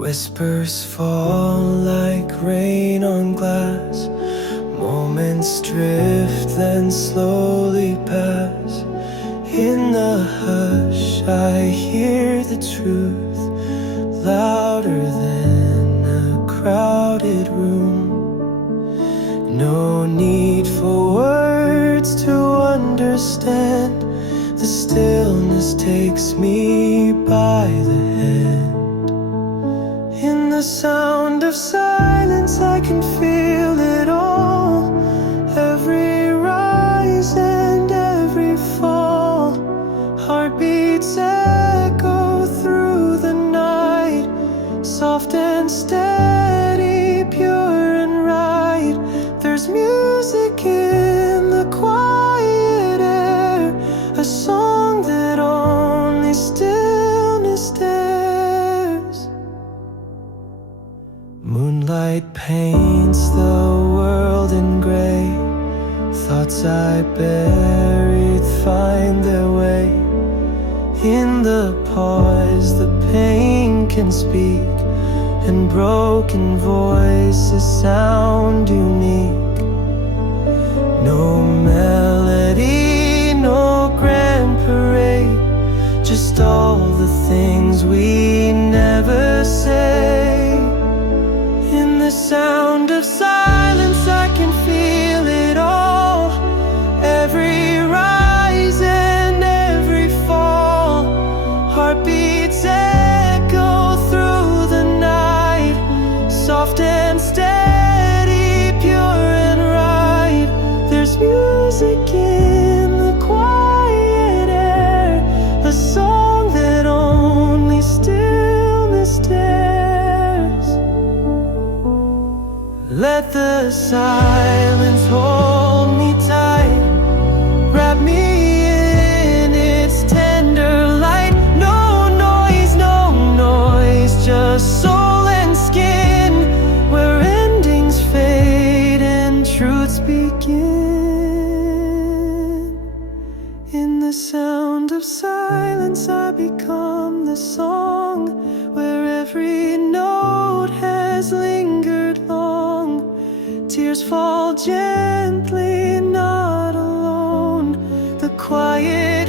Whispers fall like rain on glass. Moments drift then slowly pass. In the hush I hear the truth, louder than a crowded room. No need for words to understand. The stillness takes me by the hand. In the sound of silence I can feel it all. Every rise and every fall. Heartbeats echo through the night, soft and steady, pure and right. There's music in the quiet air, a song that only stillness dares. Moonlight paints the world in gray. Thoughts I buried find their way. In the pause the pain can speak, and broken voices sound unique. No melody, no grand parade, just all the things we never say. In the sound of silence I can feel it all. Every rise and every fall. Heartbeats echo through the night, soft and steady, pure and right. There's music in the quiet air, a song that only stillness dares. Let the silence hold me tight, wrap me in its tender light. No noise, just soul and skin, where endings fade and truths begin. In the sound of silence I become the song, where every note has lingered long. Tears fall gently, not alone. The quiet